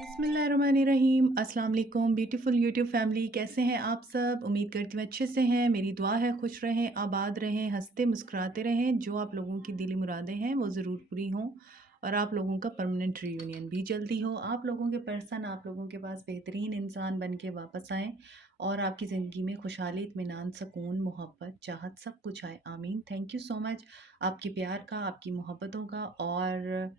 बिस्मिल्लाहिर्रहमानिर्रहीम। अस्सलाम वालेकुम ब्यूटीफुल यूट्यूब फैमिली, कैसे हैं आप सब? उम्मीद करती हूँ अच्छे से हैं। मेरी दुआ है खुश रहें, आबाद रहें, हंसते मुस्कुराते रहें। जो आप लोगों की दिली मुरादें हैं वो ज़रूर पूरी हों और आप लोगों का परमानेंट रीयूनियन भी जल्दी हो। आप लोगों के पर्सन आप लोगों के पास बेहतरीन इंसान बन के वापस आएँ और आपकी ज़िंदगी में खुशहाली, इत्मीनान, सुकून, मोहब्बत, चाहत सब कुछ आए। आमीन। थैंक यू सो मच आपके प्यार का, आपकी मोहब्बतों का। और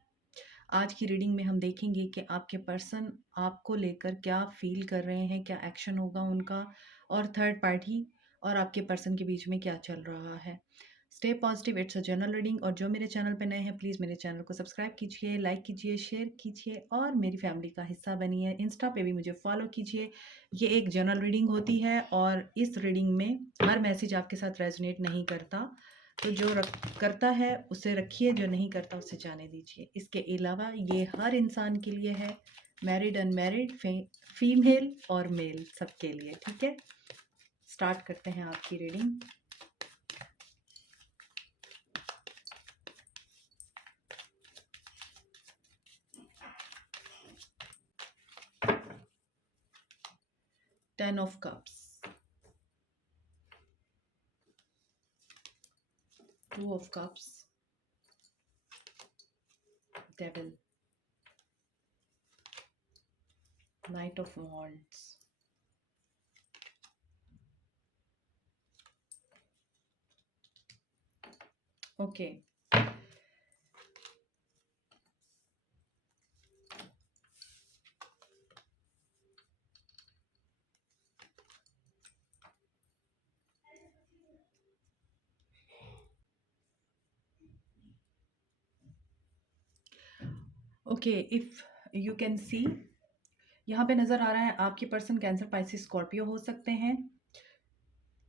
आज की रीडिंग में हम देखेंगे कि आपके पर्सन आपको लेकर क्या फ़ील कर रहे हैं, क्या एक्शन होगा उनका, और थर्ड पार्टी और आपके पर्सन के बीच में क्या चल रहा है। Stay positive, it's a general reading. और जो मेरे चैनल पे नए हैं प्लीज़ मेरे चैनल को सब्सक्राइब कीजिए, लाइक कीजिए, शेयर कीजिए और मेरी फैमिली का हिस्सा बनिए। इंस्टा पे भी मुझे फॉलो कीजिए। ये एक जनरल रीडिंग होती है और इस रीडिंग में हर मैसेज आपके साथ रेजोनेट नहीं करता, तो जो करता है उसे रखिए, जो नहीं करता उसे जाने दीजिए। इसके अलावा ये हर इंसान के लिए है, मैरिड, अनमैरिड, फीमेल और मेल, सबके लिए। ठीक है, स्टार्ट करते हैं आपकी reading. Ten of cups, two of cups, devil, night of wands, okay. Okay, if you can see, यहाँ पे नज़र आ रहा है आपके पर्सन कैंसर, पाइसिस, स्कॉर्पियो हो सकते हैं।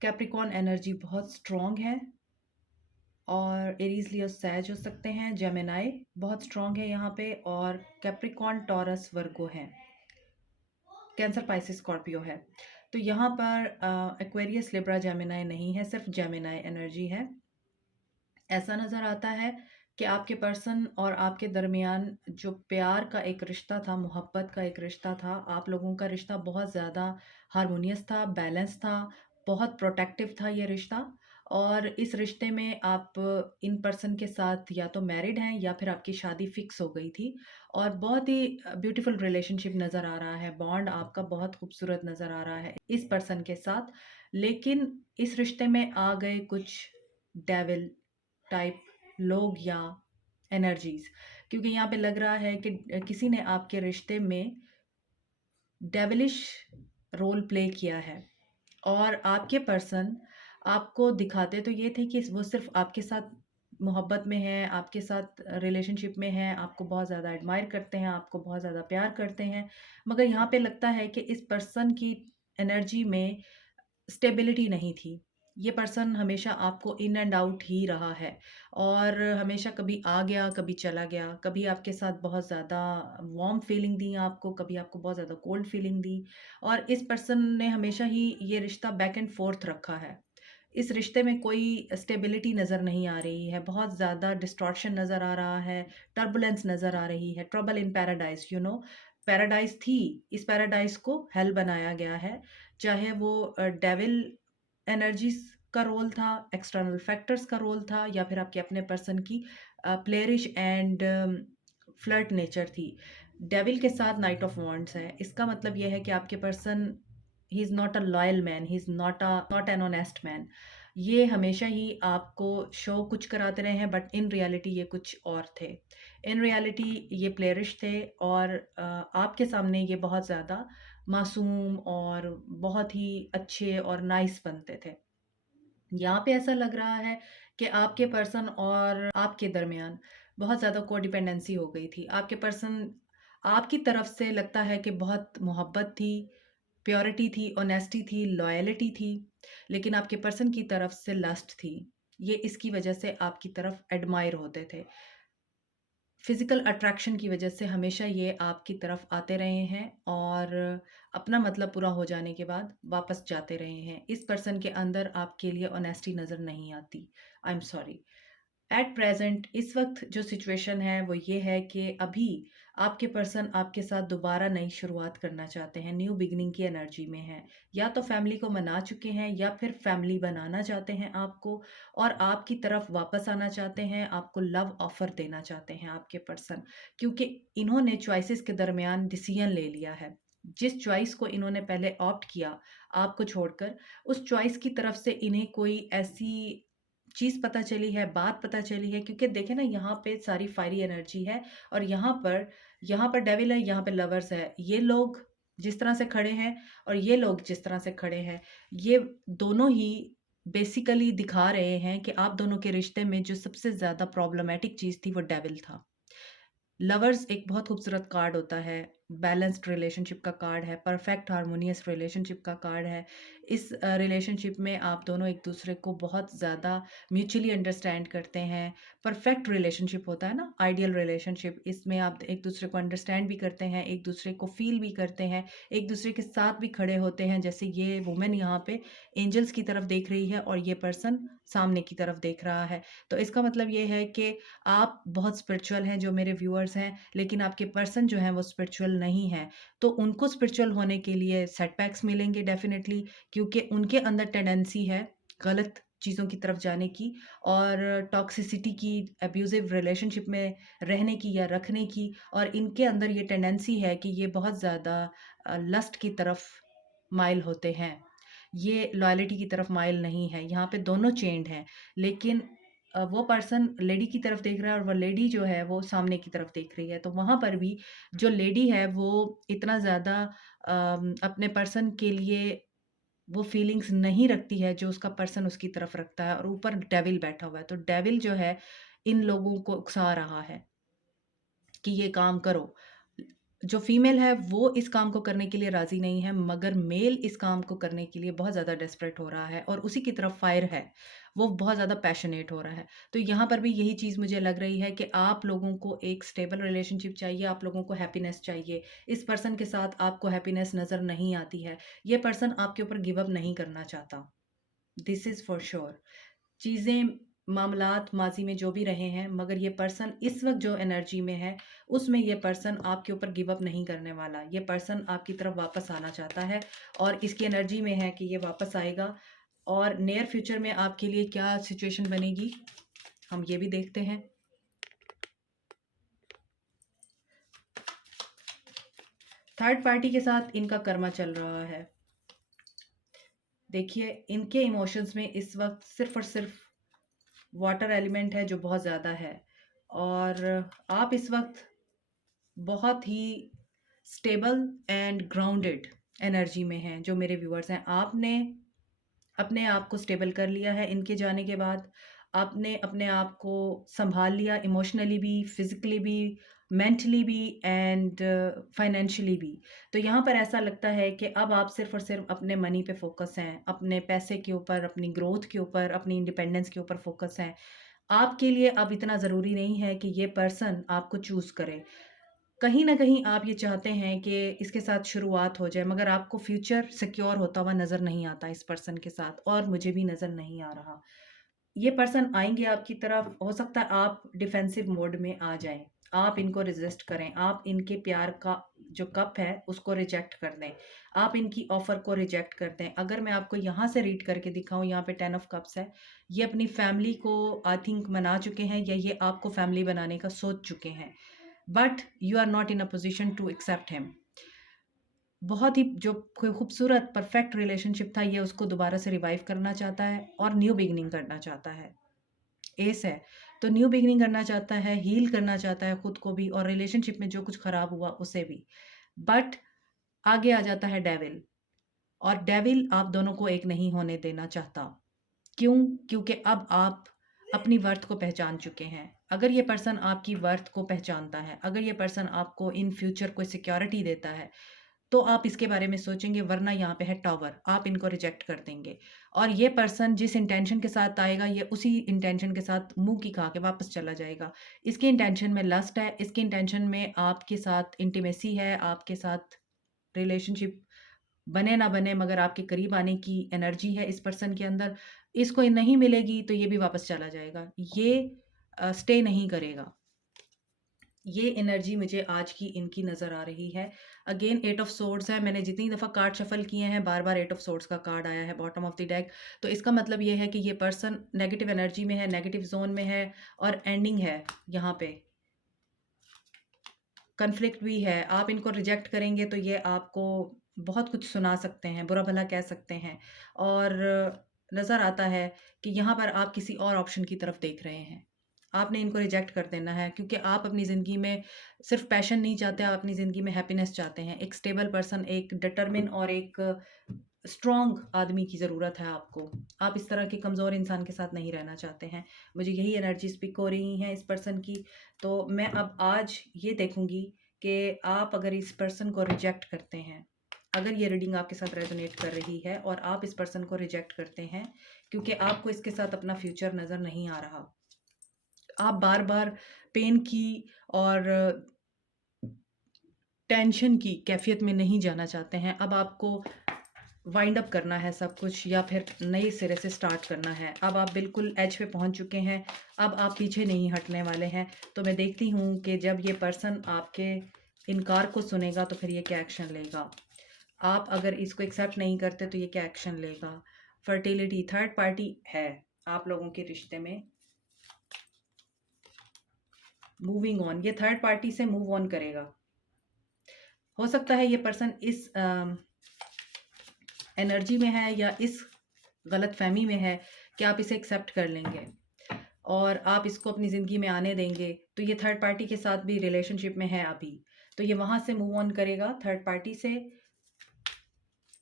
कैप्रिकॉर्न एनर्जी बहुत स्ट्रॉन्ग है और एरीज, लियो, सैज हो सकते हैं। जेमिनाई बहुत स्ट्रॉन्ग है यहाँ पे, और कैप्रिकॉर्न, टॉरस, वर्गो है। कैंसर, पाइसिस, स्कॉर्पियो है। तो यहाँ पर एक्वेरियस, लिब्रा, जेमिनाई नहीं है, सिर्फ जेमिनाई एनर्जी है। ऐसा नज़र आता है कि आपके पर्सन और आपके दरमियान जो प्यार का एक रिश्ता था, मोहब्बत का एक रिश्ता था, आप लोगों का रिश्ता बहुत ज़्यादा हारमोनियस था, बैलेंस था, बहुत प्रोटेक्टिव था ये रिश्ता। और इस रिश्ते में आप इन पर्सन के साथ या तो मैरिड हैं या फिर आपकी शादी फिक्स हो गई थी, और बहुत ही ब्यूटीफुल रिलेशनशिप नज़र आ रहा है। बॉन्ड आपका बहुत खूबसूरत नज़र आ रहा है इस पर्सन के साथ। लेकिन इस रिश्ते में आ गए कुछ डेविल टाइप लोग या एनर्जीज, क्योंकि यहाँ पे लग रहा है कि किसी ने आपके रिश्ते में डेविलिश रोल प्ले किया है। और आपके पर्सन आपको दिखाते तो ये थे कि वो सिर्फ आपके साथ मोहब्बत में है, आपके साथ रिलेशनशिप में है, आपको बहुत ज़्यादा एडमायर करते हैं, आपको बहुत ज़्यादा प्यार करते हैं। मगर यहाँ पे लगता है कि इस पर्सन की एनर्जी में स्टेबिलिटी नहीं थी। ये पर्सन हमेशा आपको इन एंड आउट ही रहा है और हमेशा कभी आ गया, कभी चला गया, कभी आपके साथ बहुत ज़्यादा वार्म फीलिंग दी आपको, कभी आपको बहुत ज़्यादा कोल्ड फीलिंग दी। और इस पर्सन ने हमेशा ही ये रिश्ता बैक एंड फोर्थ रखा है। इस रिश्ते में कोई स्टेबिलिटी नज़र नहीं आ रही है, बहुत ज़्यादा डिस्टॉर्शन नज़र आ रहा है, टर्बुलेंस नज़र आ रही है। Trouble in paradise, you know, paradise थी, इस पैराडाइज को हेल बनाया गया है। चाहे वो डेविल एनर्जीज का रोल था, एक्सटर्नल फैक्टर्स का रोल था, या फिर आपके अपने पर्सन की प्लेयरिश एंड फ्लर्ट नेचर थी। डेविल के साथ नाइट ऑफ वॉन्ड्स है। इसका मतलब यह है कि आपके person, he is not a loyal man, he is not an honest man. ये हमेशा ही आपको शो कुछ कराते रहे हैं, बट इन रियलिटी ये कुछ और थे। इन रियलिटी ये प्लेयरिश थे और आपके सामने ये बहुत ज़्यादा मासूम और बहुत ही अच्छे और नाइस बनते थे। यहाँ पे ऐसा लग रहा है कि आपके पर्सन और आपके दरमियान बहुत ज़्यादा कोडिपेंडेंसी हो गई थी। आपके पर्सन, आपकी तरफ से लगता है कि बहुत मोहब्बत थी, प्योरिटी थी, ऑनेस्टी थी, लॉयलिटी थी, लेकिन आपके पर्सन की तरफ से लस्ट थी। ये इसकी वजह से आपकी तरफ एडमायर होते थे। फिज़िकल अट्रैक्शन की वजह से हमेशा ये आपकी तरफ आते रहे हैं और अपना मतलब पूरा हो जाने के बाद वापस जाते रहे हैं। इस पर्सन के अंदर आपके लिए ऑनेस्टी नज़र नहीं आती। I am sorry. At present इस वक़्त जो सिचुएशन है वो ये है कि अभी आपके पर्सन आपके साथ दोबारा नई शुरुआत करना चाहते हैं, न्यू बिगिनिंग की एनर्जी में हैं। या तो फैमिली को मना चुके हैं या फिर फैमिली बनाना चाहते हैं आपको, और आपकी तरफ वापस आना चाहते हैं, आपको लव ऑफ़र देना चाहते हैं आपके पर्सन। क्योंकि इन्होंने चॉइसेस के दरमियान डिसीजन ले लिया है। जिस चॉइस को इन्होंने पहले ऑप्ट किया आपको छोड़कर, उस चॉइस की तरफ से इन्हें कोई ऐसी चीज़ पता चली है, बात पता चली है, क्योंकि देखें ना, यहाँ पे सारी फायरी एनर्जी है और यहाँ पर डेविल है, यहाँ पे लवर्स है। ये लोग जिस तरह से खड़े हैं और ये लोग जिस तरह से खड़े हैं, ये दोनों ही बेसिकली दिखा रहे हैं कि आप दोनों के रिश्ते में जो सबसे ज़्यादा प्रॉब्लमैटिक चीज़ थी वो डेविल था। लवर्स एक बहुत खूबसूरत कार्ड होता है, बैलेंस्ड रिलेशनशिप का कार्ड है, परफेक्ट हार्मोनियस रिलेशनशिप का कार्ड है। इस रिलेशनशिप में आप दोनों एक दूसरे को बहुत ज़्यादा म्यूचुअली अंडरस्टैंड करते हैं। परफेक्ट रिलेशनशिप होता है ना, आइडियल रिलेशनशिप, इसमें आप एक दूसरे को अंडरस्टैंड भी करते हैं, एक दूसरे को फील भी करते हैं, एक दूसरे के साथ भी खड़े होते हैं। जैसे ये वुमेन यहाँ पे एंजल्स की तरफ देख रही है और ये पर्सन सामने की तरफ देख रहा है। तो इसका मतलब ये है कि आप बहुत स्पिरिचुअल हैं जो मेरे व्यूअर्स हैं, लेकिन आपके पर्सन जो हैं वो स्पिरिचुअल नहीं हैं। तो उनको स्पिरिचुअल होने के लिए सेटबैक्स मिलेंगे डेफ़िनेटली, क्योंकि उनके अंदर टेंडेंसी है गलत चीज़ों की तरफ जाने की और टॉक्सिसिटी की, अब्यूज़िव रिलेशनशिप में रहने की या रखने की। और इनके अंदर ये टेंडेंसी है कि ये बहुत ज़्यादा लस्ट की तरफ माइल होते हैं। ये लॉयल्टी की तरफ माइल नहीं है। यहाँ पे दोनों चेंड हैं, लेकिन वो पर्सन लेडी की तरफ देख रहा है और वो लेडी जो है वो सामने की तरफ देख रही है। तो वहाँ पर भी जो लेडी है वो इतना ज़्यादा अपने पर्सन के लिए वो फीलिंग्स नहीं रखती है जो उसका पर्सन उसकी तरफ रखता है, और ऊपर डेविल बैठा हुआ है। तो डेविल जो है इन लोगों को उकसा रहा है कि ये काम करो। जो फीमेल है वो इस काम को करने के लिए राज़ी नहीं है, मगर मेल इस काम को करने के लिए बहुत ज़्यादा डेस्परेट हो रहा है और उसी की तरफ फायर है। वो बहुत ज़्यादा पैशनेट हो रहा है। तो यहाँ पर भी यही चीज़ मुझे लग रही है कि आप लोगों को एक स्टेबल रिलेशनशिप चाहिए, आप लोगों को हैप्पीनेस चाहिए। इस पर्सन के साथ आपको हैप्पीनेस नज़र नहीं आती है। ये पर्सन आपके ऊपर गिव अप नहीं करना चाहता। This is for sure. चीज़ें, मामलात माज़ी में जो भी रहे हैं, मगर ये पर्सन इस वक़्त जो एनर्जी में है, उसमें ये पर्सन आपके ऊपर गिव अप नहीं करने वाला। ये पर्सन आपकी तरफ वापस आना चाहता है और इसकी एनर्जी में है कि ये वापस आएगा। और नियर फ्यूचर में आपके लिए क्या सिचुएशन बनेगी, हम ये भी देखते हैं। थर्ड पार्टी के साथ इनका कर्मा चल रहा है। देखिए, इनके इमोशंस में इस वक़्त सिर्फ़ और सिर्फ़ वाटर एलिमेंट है जो बहुत ज़्यादा है, और आप इस वक़्त बहुत ही स्टेबल एंड ग्राउंडेड एनर्जी में हैं जो मेरे व्यूअर्स हैं। आपने अपने आप को स्टेबल कर लिया है इनके जाने के बाद। आपने अपने आप को सँभाल लिया, इमोशनली भी, फ़िज़िकली भी, मेंटली भी एंड फाइनेंशियली भी। तो यहाँ पर ऐसा लगता है कि अब आप सिर्फ़ और सिर्फ़ अपने मनी पे फ़ोकस हैं, अपने पैसे के ऊपर, अपनी ग्रोथ के ऊपर, अपनी इंडिपेंडेंस के ऊपर फ़ोकस हैं। आपके लिए अब इतना ज़रूरी नहीं है कि ये पर्सन आपको चूज़ करे। कहीं न कहीं आप ये चाहते हैं कि इसके साथ शुरुआत हो जाए, मगर आपको फ्यूचर सिक्योर होता हुआ नज़र नहीं आता इस पर्सन के साथ, और मुझे भी नज़र नहीं आ रहा। ये पर्सन आएँगे आपकी तरफ, हो सकता है आप डिफेंसिव मोड में आ जाएँ। आप इनको रेज़िस्ट करें, आप इनके प्यार का जो कप है उसको रिजेक्ट कर दें। आप इनकी ऑफ़र को रिजेक्ट कर दें। अगर मैं आपको यहाँ से रीड करके दिखाऊँ, यहाँ पे 10 ऑफ कप्स है। ये अपनी फैमिली को आई थिंक मना चुके हैं, या ये आपको फैमिली बनाने का सोच चुके हैं। But you are not in a position to accept him. बहुत ही जो खूबसूरत परफेक्ट रिलेशनशिप था, ये उसको दोबारा से रिवाइव करना चाहता है और न्यू बिगिनिंग करना चाहता है। एस है, तो न्यू बिगिनिंग करना चाहता है, हील करना चाहता है खुद को भी और रिलेशनशिप में जो कुछ खराब हुआ उसे भी। बट आगे आ जाता है डेविल, और डेविल आप दोनों को एक नहीं होने देना चाहता। क्यों? क्योंकि अब आप अपनी वर्थ को पहचान चुके हैं। अगर ये पर्सन आपकी वर्थ को पहचानता है, अगर ये पर्सन आपको इन फ्यूचर कोई सिक्योरिटी देता है, तो आप इसके बारे में सोचेंगे, वरना यहाँ पे है टॉवर, आप इनको रिजेक्ट कर देंगे। और ये पर्सन जिस इंटेंशन के साथ आएगा, ये उसी इंटेंशन के साथ मुँह की खा के वापस चला जाएगा। इसकी इंटेंशन में लस्ट है, इसकी इंटेंशन में आपके साथ इंटीमेसी है, आपके साथ रिलेशनशिप बने ना बने मगर आपके करीब आने की एनर्जी है इस पर्सन के अंदर। इसको नहीं मिलेगी तो ये भी वापस चला जाएगा। ये स्टे नहीं करेगा। ये एनर्जी मुझे आज की इनकी नज़र आ रही है। अगेन 8 ऑफ सोर्ड्स है, मैंने जितनी दफ़ा कार्ड शफल किए हैं बार-बार 8 ऑफ सोर्ड्स का कार्ड आया है बॉटम ऑफ द डेक। तो इसका मतलब ये है कि ये पर्सन नेगेटिव एनर्जी में है, नेगेटिव ज़ोन में है और एंडिंग है यहाँ पे। कॉन्फ्लिक्ट भी है, आप इनको रिजेक्ट करेंगे तो ये आपको बहुत कुछ सुना सकते हैं, बुरा-भला कह सकते हैं और नज़र आता है कि यहाँ पर आप किसी और ऑप्शन की तरफ देख रहे हैं। आपने इनको रिजेक्ट कर देना है क्योंकि आप अपनी ज़िंदगी में सिर्फ़ पैशन नहीं चाहते, आप अपनी ज़िंदगी में हैप्पीनेस चाहते हैं। एक स्टेबल पर्सन, एक डिटरमिन और एक स्ट्रॉन्ग आदमी की ज़रूरत है आपको। आप इस तरह के कमज़ोर इंसान के साथ नहीं रहना चाहते हैं। मुझे यही एनर्जीज़ पिक हो रही हैं इस पर्सन की। तो मैं अब आज ये देखूँगी कि आप अगर इस पर्सन को रिजेक्ट करते हैं, अगर ये रीडिंग आपके साथ रेजोनेट कर रही है और आप इस पर्सन को रिजेक्ट करते हैं क्योंकि आपको इसके साथ अपना फ्यूचर नज़र नहीं आ रहा। आप बार-बार पेन की और टेंशन की कैफ़ियत में नहीं जाना चाहते हैं। अब आपको वाइंड अप करना है सब कुछ या फिर नए सिरे से स्टार्ट करना है। अब आप बिल्कुल एज पे पहुँच चुके हैं, अब आप पीछे नहीं हटने वाले हैं। तो मैं देखती हूँ कि जब ये पर्सन आपके इनकार को सुनेगा तो फिर ये क्या एक्शन लेगा। आप अगर इसको एक्सेप्ट नहीं करते तो ये क्या एक्शन लेगा। फर्टिलिटी, थर्ड पार्टी है आप लोगों के रिश्ते में। मूविंग ऑन, ये थर्ड पार्टी से मूव ऑन करेगा। हो सकता है ये पर्सन इस एनर्जी में है या इस गलतफहमी में है कि आप इसे एक्सेप्ट कर लेंगे और आप इसको अपनी ज़िंदगी में आने देंगे। तो ये थर्ड पार्टी के साथ भी रिलेशनशिप में है अभी। तो ये वहाँ से मूव ऑन करेगा थर्ड पार्टी से।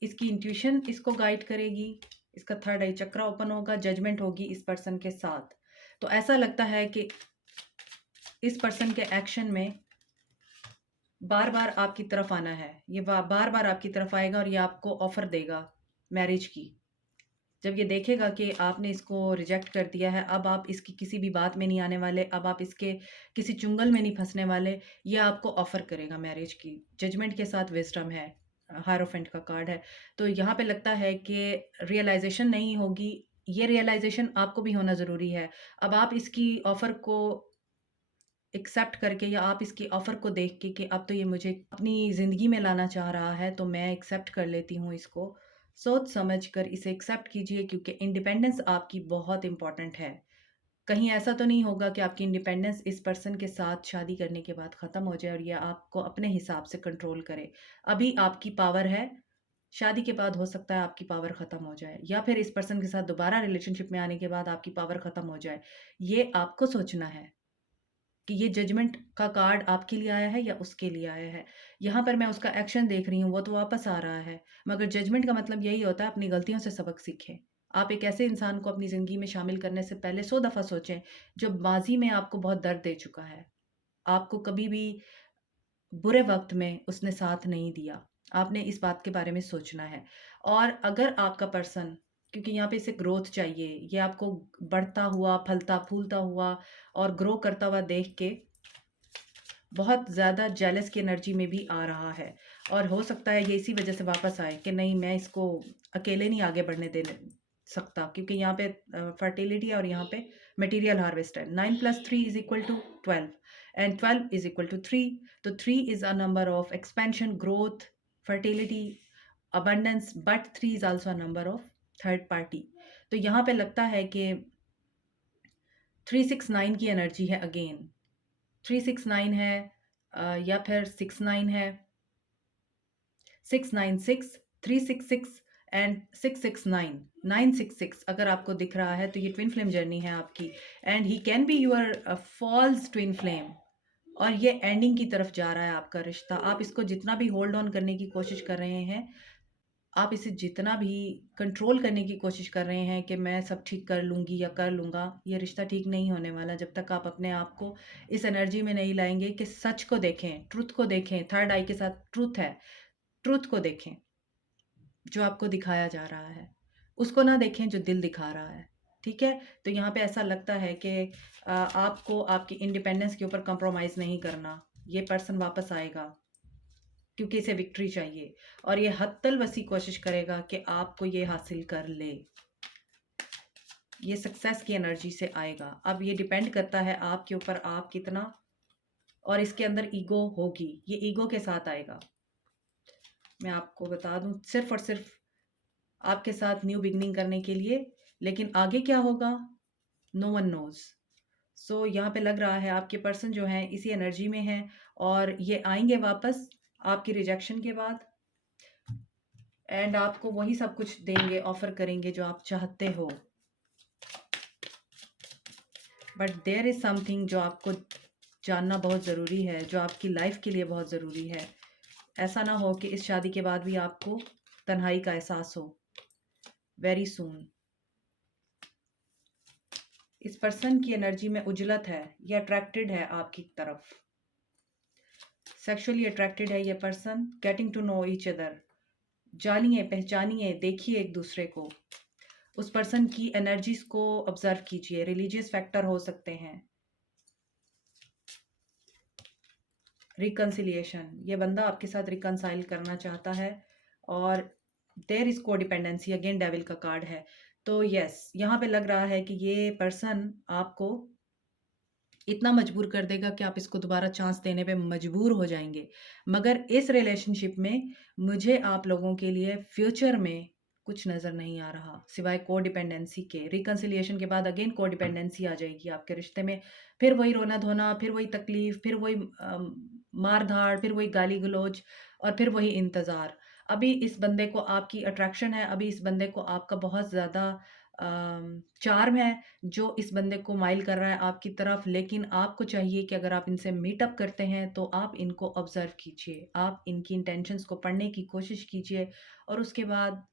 इसकी इंट्यूशन इसको गाइड करेगी। इसका थर्ड आई चक्रा ओपन होगा, जजमेंट होगी इस पर्सन के साथ। तो ऐसा लगता है कि इस पर्सन के एक्शन में बार-बार आपकी तरफ आना है। ये बार-बार आपकी तरफ आएगा और ये आपको ऑफ़र देगा मैरिज की। जब ये देखेगा कि आपने इसको रिजेक्ट कर दिया है, अब आप इसकी किसी भी बात में नहीं आने वाले, अब आप इसके किसी चुंगल में नहीं फँसने वाले, ये आपको ऑफ़र करेगा मैरिज की। जजमेंट के साथ विज़डम है, हायरोफेंट का कार्ड है। तो यहाँ पे लगता है कि रियलाइज़ेशन नहीं होगी, ये रियलाइज़ेशन आपको भी होना ज़रूरी है। अब आप इसकी ऑफ़र को एक्सेप्ट करके या आप इसकी ऑफ़र को देख के कि अब तो ये मुझे अपनी ज़िंदगी में लाना चाह रहा है, तो मैं एक्सेप्ट कर लेती हूँ इसको। सोच समझ कर इसे एक्सेप्ट कीजिए क्योंकि इंडिपेंडेंस आपकी बहुत इम्पोर्टेंट है। कहीं ऐसा तो नहीं होगा कि आपकी इंडिपेंडेंस इस पर्सन के साथ शादी करने के बाद ख़त्म हो जाए और ये आपको अपने हिसाब से कंट्रोल करे। अभी आपकी पावर है, शादी के बाद हो सकता है आपकी पावर ख़त्म हो जाए या फिर इस पर्सन के साथ दोबारा रिलेशनशिप में आने के बाद आपकी पावर ख़त्म हो जाए। ये आपको सोचना है कि ये जजमेंट का कार्ड आपके लिए आया है या उसके लिए आया है। यहाँ पर मैं उसका एक्शन देख रही हूँ, वो तो वापस आ रहा है। मगर जजमेंट का मतलब यही होता है अपनी गलतियों से सबक सीखें। आप एक ऐसे इंसान को अपनी ज़िंदगी में शामिल करने से पहले 100 दफ़ा सोचें, जो माज़ी में आपको बहुत दर्द दे चुका है। आपको कभी भी बुरे वक़्त में उसने साथ नहीं दिया। आपने इस बात के बारे में सोचना है। और अगर आपका पर्सन, क्योंकि यहाँ पे इसे ग्रोथ चाहिए, ये आपको बढ़ता हुआ, फलता-फूलता हुआ और ग्रो करता हुआ देख के बहुत ज़्यादा जेलस की एनर्जी में भी आ रहा है और हो सकता है ये इसी वजह से वापस आए कि नहीं, मैं इसको अकेले नहीं आगे बढ़ने दे सकता क्योंकि यहाँ पे फर्टिलिटी है और यहाँ पे मटेरियल हार्वेस्ट है। 9 + 3 = 12 एंड 12 = 3। तो 3 is a number of expansion, growth, fertility, abundance, but 3 is also a number of third party. तो यहाँ पे लगता है कि 369 की एनर्जी है अगेन। 369 है या फिर 69 है, 696, 366 एंड 669, 966 अगर आपको दिख रहा है तो ये ट्विन फ्लेम जर्नी है आपकी and he can be your false twin flame और ये एंडिंग की तरफ जा रहा है आपका रिश्ता। आप इसको जितना भी होल्ड ऑन करने की कोशिश कर रहे हैं, आप इसे जितना भी कंट्रोल करने की कोशिश कर रहे हैं कि मैं सब ठीक कर लूँगी या कर लूँगा, ये रिश्ता ठीक नहीं होने वाला जब तक आप अपने आप को इस एनर्जी में नहीं लाएँगे कि सच को देखें, ट्रुथ को देखें। थर्ड आई के साथ ट्रुथ है, ट्रुथ को देखें, जो आपको दिखाया जा रहा है। उसको ना देखें जो दिल दिखा रहा है, ठीक है? तो यहाँ पे ऐसा लगता है कि आपको आपकी इंडिपेंडेंस के ऊपर कॉम्प्रोमाइज़ नहीं करना। ये पर्सन वापस आएगा क्योंकि इसे विक्ट्री चाहिए और ये हत्तल वसी कोशिश करेगा कि आपको ये हासिल कर ले। ये सक्सेस की एनर्जी से आएगा। अब ये डिपेंड करता है आपके ऊपर, आप कितना और इसके अंदर ईगो होगी, ये ईगो के साथ आएगा। मैं आपको बता दूं, सिर्फ और सिर्फ आपके साथ न्यू बिगनिंग करने के लिए, लेकिन आगे क्या होगा नो वन नोज। सो यहाँ पे लग रहा है आपके पर्सन जो हैं इसी एनर्जी में हैं, और ये आएंगे वापस आपकी रिजेक्शन के बाद, एंड आपको वही सब कुछ देंगे, ऑफर करेंगे जो आप चाहते हो। बट देयर इज समथिंग जो आपको जानना बहुत ज़रूरी है, जो आपकी लाइफ के लिए बहुत ज़रूरी है। ऐसा ना हो कि इस शादी के बाद भी आपको तन्हाई का एहसास हो। वेरी सून इस पर्सन की एनर्जी में उजलत है, ये अट्रैक्टेड है आपकी तरफ, सेक्सुअली अट्रैक्टेड है ये person. Getting to know each other, जानिए, पहचानिए, देखिए एक दूसरे को। उस पर्सन की एनर्जीज को ऑब्जर्व कीजिए। रिलीजियस फैक्टर हो सकते हैं। रिकन्सिलिएशन, ये बंदा आपके साथ रिकनसाइल करना चाहता है, और there is codependency, again devil का कार्ड है। तो यस, यहाँ पे लग रहा है कि ये पर्सन आपको इतना मजबूर कर देगा कि आप इसको दोबारा चांस देने पे मजबूर हो जाएंगे। मगर इस रिलेशनशिप में मुझे आप लोगों के लिए फ्यूचर में कुछ नज़र नहीं आ रहा सिवाय कोडिपेंडेंसी के। रिकन्सिलिएशन के बाद अगेन कोडिपेंडेंसी आ जाएगी आपके रिश्ते में। फिर वही रोना धोना, फिर वही तकलीफ, फिर वही मार धाड़, फिर वही गाली गलौज, और फिर वही इंतज़ार। अभी इस बंदे को आपकी अट्रैक्शन है, अभी इस बंदे को आपका बहुत ज़्यादा चार्म है जो इस बंदे को माइल कर रहा है आपकी तरफ। लेकिन आपको चाहिए कि अगर आप इनसे मीटअप करते हैं तो आप इनको ऑब्जर्व कीजिए, आप इनकी इंटेंशंस को पढ़ने की कोशिश कीजिए, और उसके बाद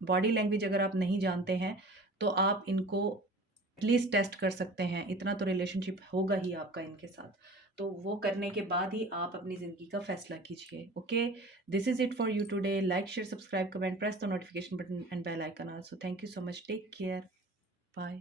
बॉडी लैंग्वेज अगर आप नहीं जानते हैं तो आप इनको एटलीस्ट टेस्ट कर सकते हैं। इतना तो रिलेशनशिप होगा ही आपका इनके साथ, तो वो करने के बाद ही आप अपनी ज़िंदगी का फैसला कीजिए। Okay, this is it for you today. Like, share, subscribe, comment, press the notification button and bell icon also. Thank you so much, take care, bye.